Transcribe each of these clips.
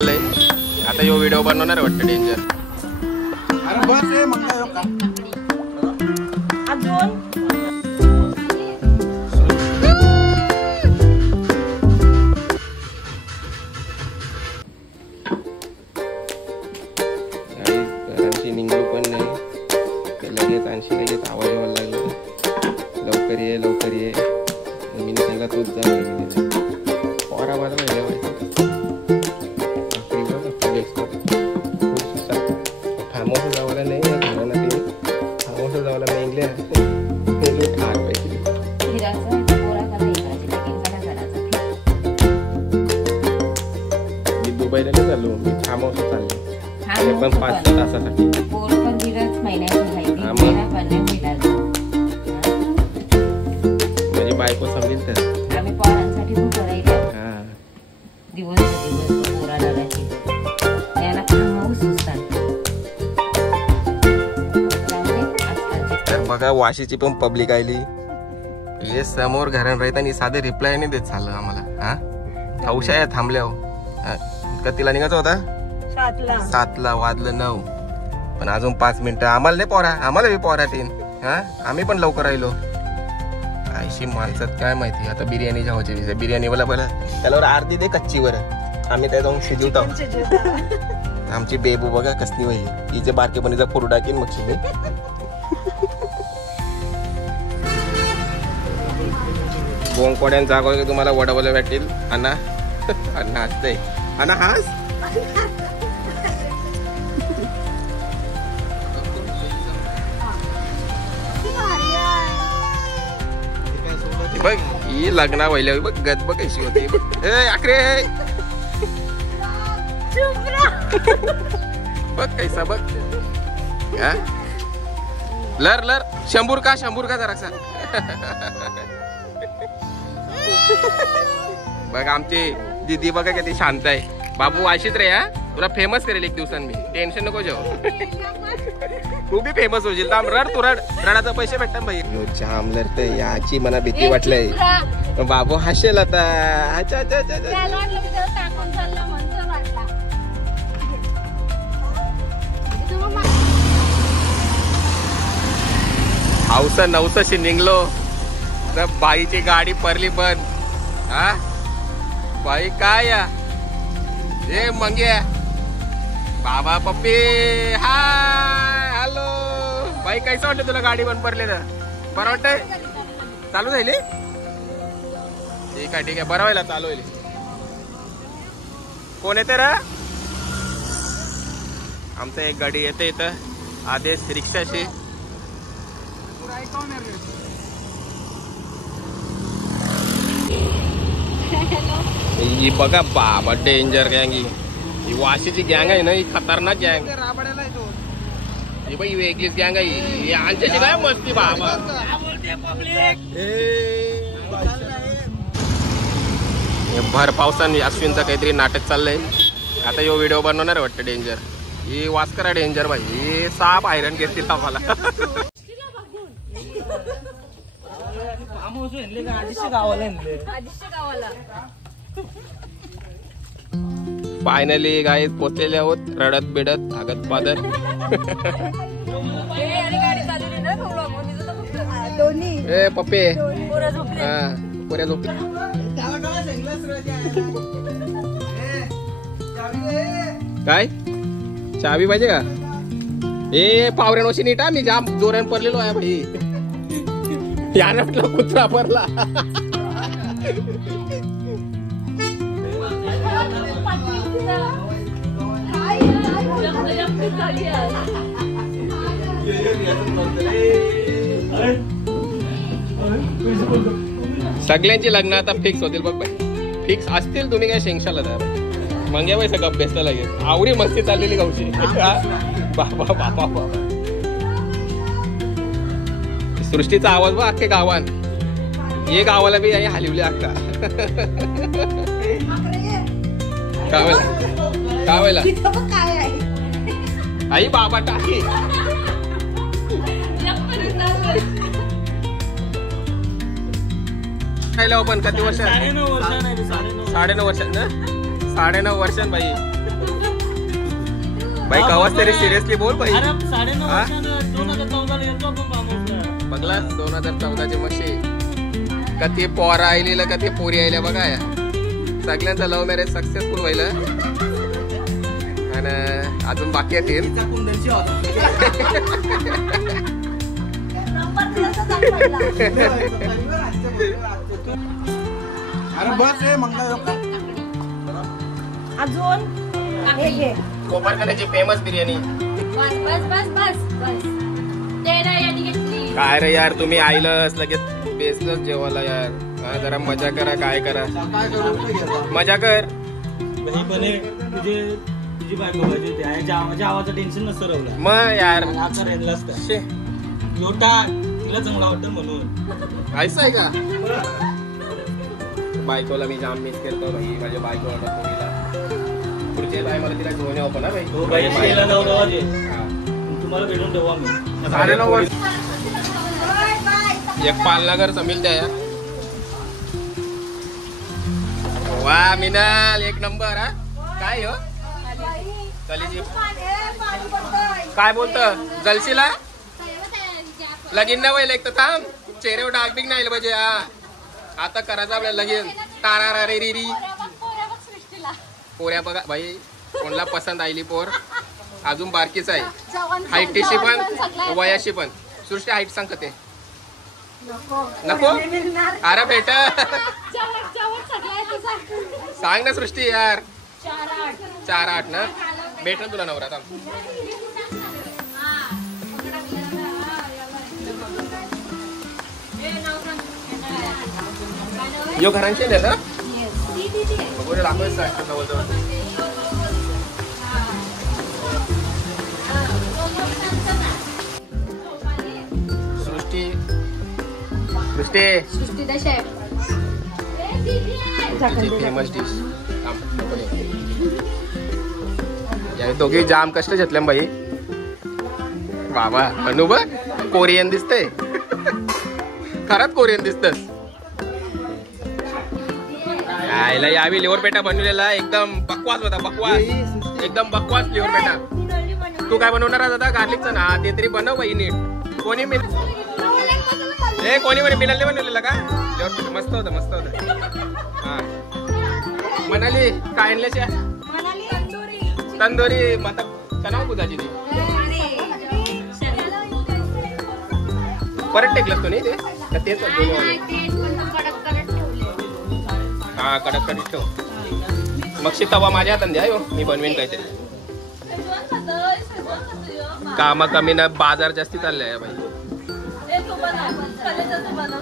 आता यो व्हिडिओ बनवणार वाटतं डेंजर. अरे बस रे मंगा का अजून घरांची निघू पण नाही तर लगेच लगेच आवाज यायला लागला. लवकर ये लवकर ये. मी सांगा तूच जा. पोरा माझा फार्म हाऊस जावाला नाही घराला ते फार्म हाऊस जावाला मेंगले ठाक पाहिजे. मी दुबईला नाही चाललो. मी फार्म हाऊस चालले पण 5 तासासाठी. माझी बायको समजेल तर आम्ही पोरांसाठी खूप करायला दिवस पोराला त्याला फार्म हाऊस असतात. तर बघा वाशीची पण पब्लिक आली. हे समोर घरात राहताना साधे रिप्लाय नाही देत चाललं आम्हाला. हा औषा थांबल्या कधीला निघायचं होता 7ला वाजलं 9 पण अजून 5 मिनिटं. आम्हाला नाही पोरा आम्हाला बी पोरा 3. आम्ही पण लवकर राहिलो. अशी माणसात काय माहिती. आता बिर्याणी जेवायची बिर्याणी मला बरं त्याला अर्धी दे कच्ची वर आम्ही त्या जाऊन शिजवतो. आमची बेबू बघा कसली व्हायची. हिचे बारकेपणीचा फोटो टाकीन मग शिजली. बोंगकोड्यान जागो की तुम्हाला वडावलं भेटेल. अण्णा अण्णा हसतंय. अण्णा हास बघ ही लग्ना व्हायला बघ गत बघ कशी होती. आखरे बघ कैसा बघ. लर लर शंभूर का जरासा. बघ आमची दीदी बघा किती शांत आहे. बाबू वाशीत रे. तुला फेमस करेल एक दिवसांनी. मी टेन्शन नको जाऊ. तू बी फेमस होशील. रड तू रड. रडाचा पैसे भेटतात भाई. जाम लढत याची मला भीती वाटलंय. बाबू हसेल आता. अच्छा अच्छा अच्छा हौसा नवसाशी निघलो तर बाईची गाडी पडली बंद. बाई काय या ए मंगे बाबा पप्पी हाय हॅलो. बाई कैसा वाटत तुला गाडी बंद पडले तर बरं वाटतंय. चालू झाली ठीक आहे बरं व्हायला चालू होईल. कोण येते रे. आमचं एक गाडी येते इथं आदेश रिक्षाशी. ही बघा बाबा डेंजर गँग. ही वाशीची गँग आहे ना. ही खतरनाक गँग. ही बाई वेगळीच गँग आहे. आमच्याची काय मस्ती बाबा. भर पावसाने अश्विनचं काहीतरी नाटक चाललंय. आता यो व्हिडिओ बनवणार वाटतं डेंजर. ही वास्करा डेंजर बाई. ही साप आयरन घेतील आम्हाला. फायनली गाय पोचलेले आहोत. रडत बिडत भागत पादत. ए पप्पे पुऱ्या झोपल्या. काय चावी पाहिजे का. ए पावऱ्यानोशी नीट. मी जाम जोरान पडलेलो आहे भाई. यानं म्हटलं कुत्रा पडला. सगळ्यांची लग्न आता फिक्स होतील बघ बाई. फिक्स असतील. तुम्ही काय शेंगशाला तर मग या सगळं बेस्ट लागेल. आवडी मस्ती चाललेली गावची. बाबा बाबा बाबा सृष्टीचा आवाज बघ अख्खे गावात. ये गावाला बी हलिवले अक्का. कावेला आई बाबा टाकी. पण किती वर्ष. 9.5 वर्षात 9.5 वर्षां बाई. भाई कवाच तरी सिरियसली बोल भाई. अरे 9.5 2014 येतो आपण फार्महाऊसला. बघला 2014ची मशी कधी पोरा आयलीला कधी पोरी आयल्या बघा या सगळ्यांचं लव्ह मॅरेज सक्सेसफुल व्हायला आणि अजून बाकी येतील. अरे बस आहे मंगा अजून हे घे. कोपरकराची फेमस बिर्याणी. बस बस बस बस बस ते नाही यांनी घेतली. काय रे यार तुम्ही आईलच लगेच बेसलच जेवायला यार. हा, जरा मजा करा काय करा मजा कर. भाई बने तुझी बायको पाहिजे त्या आवाचं टेन्शन नसतं रवला. मग यार आता रेडला असतं शे, लोटा तिला चांगला वाटतं म्हणून. ऐसा आहे का बायकोला मी जाम मिस करतो भाई. माझ्या बायको आवडत तिला पुढच्या टायमाला तिला घेऊन यावं पण हा भाई. हो भाई स्टेला जाऊ गावाचे हा. तुम्हाला भेटून ठेवू आम्ही. 9.5 वर्ष एक पालनगर जमील त्या यार. वा मिनल एक नंबर. हा काय हो कलीजी काय बोलत जलशीला लगीन ना व्हायला एक तर थांब चेहऱ्यावर डाग बिग नाही पाहिजे. हा आता करायचं आपल्याला लगीन. तारा रे री पोऱ्या बघा भाई कोणला पसंत आयली पोर अजून बारकीच आहे. हाईटशी पण वयाशी पण. सृष्टी हाईट सांग ते नको अरे बेटा सांग ना सृष्टी यार. 4.8 ना भेटल तुला नवरा. थांब यो घरांचे आहेत ना बघूया दाखवायचं आहे जवळजवळ. सृष्टी फेमस डिश या दोघे जाम कष्ट घेतले बाई. बाबा अनुभव कोरियन दिसते खरंच कोरियन दिसतस. यायला यावी लिव्हर पेटा बनवलेला एकदम बकवास होता. बकवास एकदम बकवास लिव्हर पेटा. तू काय बनवणार आता गार्लिकचं ना ते तरी बनव बाई नीट. कोणी म्हणे मिळाले बनवलेला का लिव्हर पेटा. मस्त होतं मस्त होतं. हा म्हणाली काय आणल्याच्या तंदुरी मत कनाव बुधाची ती परत टेकलंस तो नाही ते का तेच हा कडक कडक ठेव. मग तवा माझ्या हातात द्या हो मी बनवेन काहीतरी. काम कमी ना बाजार जास्ती चाललाय भाई.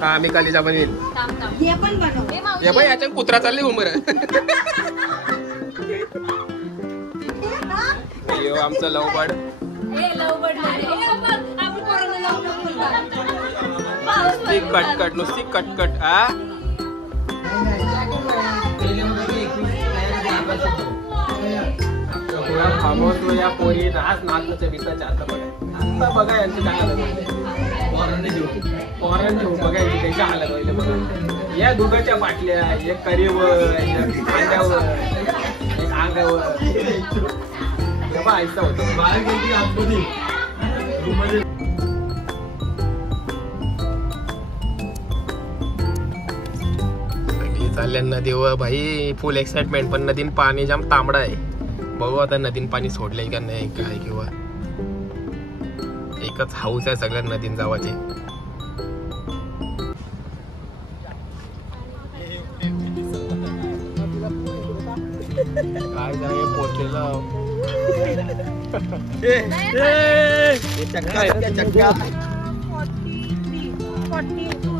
हा मी कालीचा बनवीन. हे बाई याच्यात कुत्रा चालली उमर. आमचं लवबड नुसती कटकट नुसती कटकट. हा थांबवतो या पोरी आज नाचण्याच्या विसाच्या आता बघा. बघा यांचे काय हालत पोरांचे बघा यांची त्यांच्या हालत व्हायला बघा. या दुधाच्या बाटल्या एक करीवर एक कांद्यावर एक अंगावर ऐसा होतं. चालल्या नदीवर भाई फुल एक्साइटमेंट. पण नदीन पाणी जाम तांबडा आहे. बघू आता नदीन पाणी सोडलंय का नाही काय किंवा एकच हाऊस आहे सगळ्या नदीन जावाची. काय जाय पोचलेलं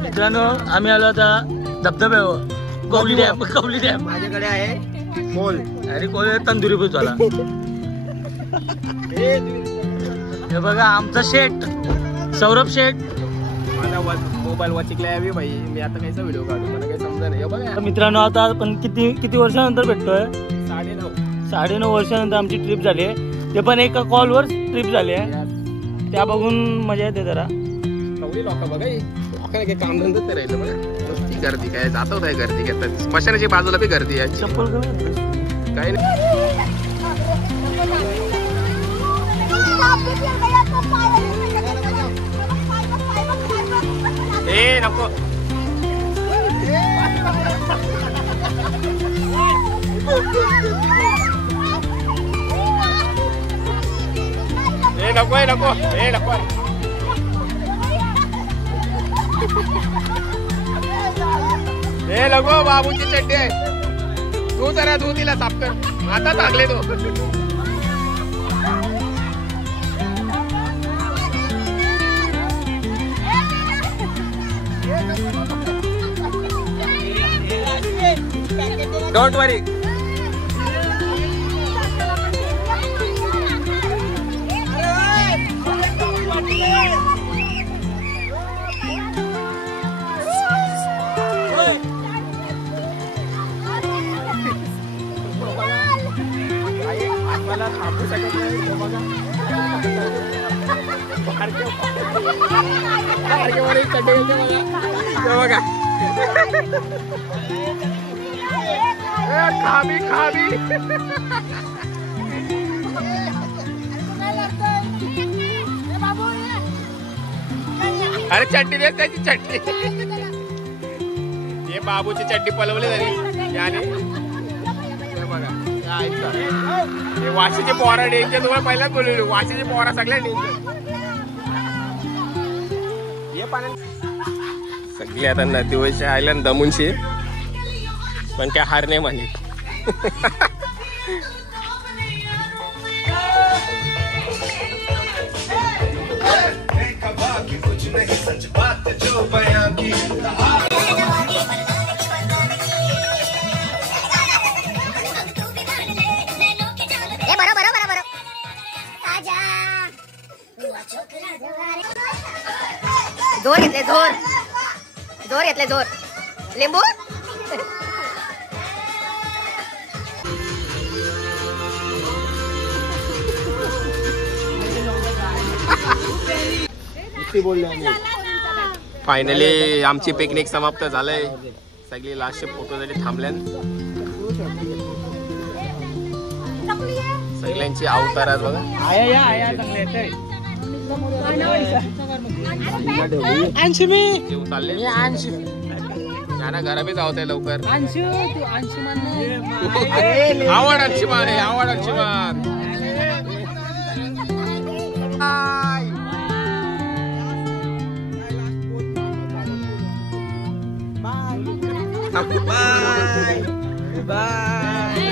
मित्रांनो आम्ही आलो आता धबधब्यावर. कवली डॅम कवली डॅम माझ्याकडे आहे बोल. अरे कोण तंदुरी पण झाला. हे बघा आमचा शेट सौरभ शेट. माझा मोबाईल वाचिकला यावी भाई. मी आता कायचा व्हिडिओ काढू मला काही समजा नाही. बघा मित्रांनो आता आपण किती वर्षानंतर भेटतोय. 9.5 वर्षानंतर आमची ट्रिप झाली. ते पण एका कॉलवर ट्रिप झाली आहे. त्या बघून मजा येते जरा. कवळी लोक बघा लोकांना काही काम धंदच नाही राहिलं बघा. नुसती गर्दी काय जात होत आहे गर्दी घेतात. स्मशानाच्या बाजूला बी गर्दी आहे. चप्पल काय नाही नको नको हे नको हे नको बाबूची चड्डी आहे तू जरा तू तिला साफ कर आता टाकले तो डोंट वरी थांबू शकत नाही बघा खाबी खाबी अरे चड्डी दे त्याची चड्डी हे बाबूची चड्डी पलवली तरी याने बघा हे वाशीचे पोरा डेंजर तुम्हाला पहिलाच बोलवले वाशीचे पोरा सगळ्या डेंजर हे पाण्यात सगळे आता नदीवरचे आयलंड दमूनशी पण काय हार नाही मानली जोर घेतले जोर जोर घेतले जोर लिंबू फायनली आमची पिकनिक समाप्त झालंय सगळी लास्टचे फोटो जरी थांबल्या सगळ्यांची अवतारात बघा जीव चालले ना घराबी जावत आहे लवकर आवड अंशुमान आहे आवड अंशुमान बाय बाय